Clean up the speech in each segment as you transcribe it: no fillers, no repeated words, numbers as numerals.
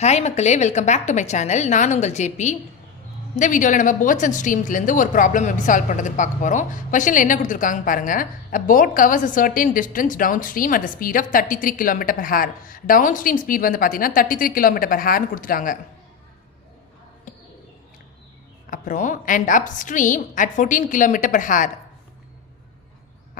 Hi மக்களே, welcome back to my channel. நான் உங்கள் ஜேபி. இந்த வீடியோவில் நம்ம போட்ஸ் அண்ட் ஸ்ட்ரீம்ஸ்லேருந்து ஒரு ப்ராப்ளம் எப்படி சால்வ் பண்ணுறதுன்னு பார்க்க போகிறோம். கொஸ்டினில் என்ன கொடுத்துருக்காங்கன்னு பாருங்கள். A boat covers a certain distance downstream at the speed of 33 km/h. Downstream speed வந்து பார்த்தீங்கன்னா 33 km/hன்னு கொடுத்துட்டாங்க. அப்புறம் and upstream at 14 km/h.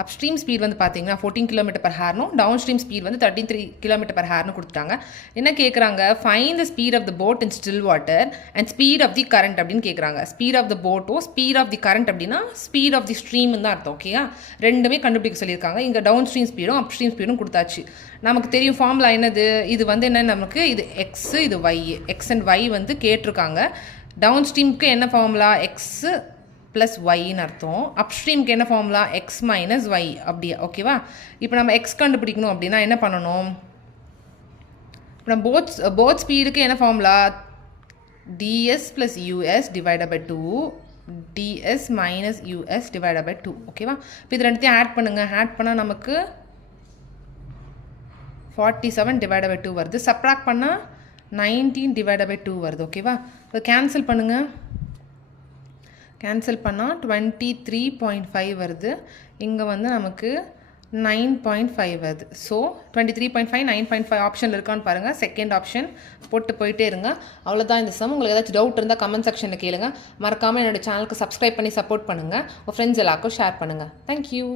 Upstream speed வந்து பார்த்தீங்கன்னா 14 km/hனும் டவுன் ஸ்ட்ரீம் ஸ்பீட் வந்து 33 km/hன்னு கொடுத்துட்டாங்க. என்ன கேட்குறாங்க? Find the speed of the boat in still water and speed of the current அப்படின்னு கேட்குறாங்க. Speed of the boat speed of the current அப்படின்னா speed of the ஸ்ட்ரீம்னு தான் அர்த்தம். ஓகேயா, ரெண்டுமே கண்டுபிடிக்க சொல்லியிருக்காங்க. இங்கே டவுன் ஸ்ட்ரீம் ஸ்பீடும் அப் ஸ்ட்ரீம் ஸ்பீடும் கொடுத்தாச்சு. நமக்கு தெரியும் ஃபார்முலா என்னது. இது வந்து என்ன, நமக்கு இது எக்ஸ், இது ஒய். எக்ஸ் அண்ட் ஒய் வந்து கேட்டிருக்காங்க. டவுன் ஸ்ட்ரீமுக்கு என்ன ஃபார்முலா? எக்ஸு ப்ளஸ் ஒய்ன்னு அர்த்தம். அப்ஸ்ட்ரீமுக்கு என்ன ஃபார்முலா? X minus Y. அப்படியா? ஓகேவா. இப்போ நம்ம எக்ஸ் கண்டுபிடிக்கணும் அப்படின்னா என்ன பண்ணணும்? இப்போ நம்ம போத் ஸ்பீடுக்கு என்ன formula? DS plus US divided by 2 DS minus US divided by 2. ஓகேவா. இப்போ இது ரெண்டுத்தையும் ஆட் பண்ணுங்கள். ஆட் பண்ணால் நமக்கு 47 டிவைடட் பை 2 வருது. சப்ராக்ட் பண்ணால் 19 டிவைடட் பை 2 வருது. ஓகேவா. இப்போ கேன்சல் பண்ணுங்கள். கேன்சல் பண்ணால் 23.5 வருது. இங்கே வந்து நமக்கு 9.5 வருது. ஸோ 23.5 9.5 ஆப்ஷனில் இருக்கான்னு பாருங்கள். செகண்ட் ஆப்ஷன் போட்டு போயிட்டே இருங்க. அவ்வளோதான் இந்த சம். உங்களுக்கு ஏதாச்சும் டவுட் இருந்தால் கமெண்ட் செக்ஷனில் கேளுங்க. மறக்காமல் என்னோடய சேனலுக்கு சப்ஸ்கிரைப் பண்ணி சப்போர்ட் பண்ணுங்கள். உங்கள் ஃப்ரெண்ட்ஸ் எல்லாருக்கும் ஷேர் பண்ணுங்கள். தேங்க்யூ.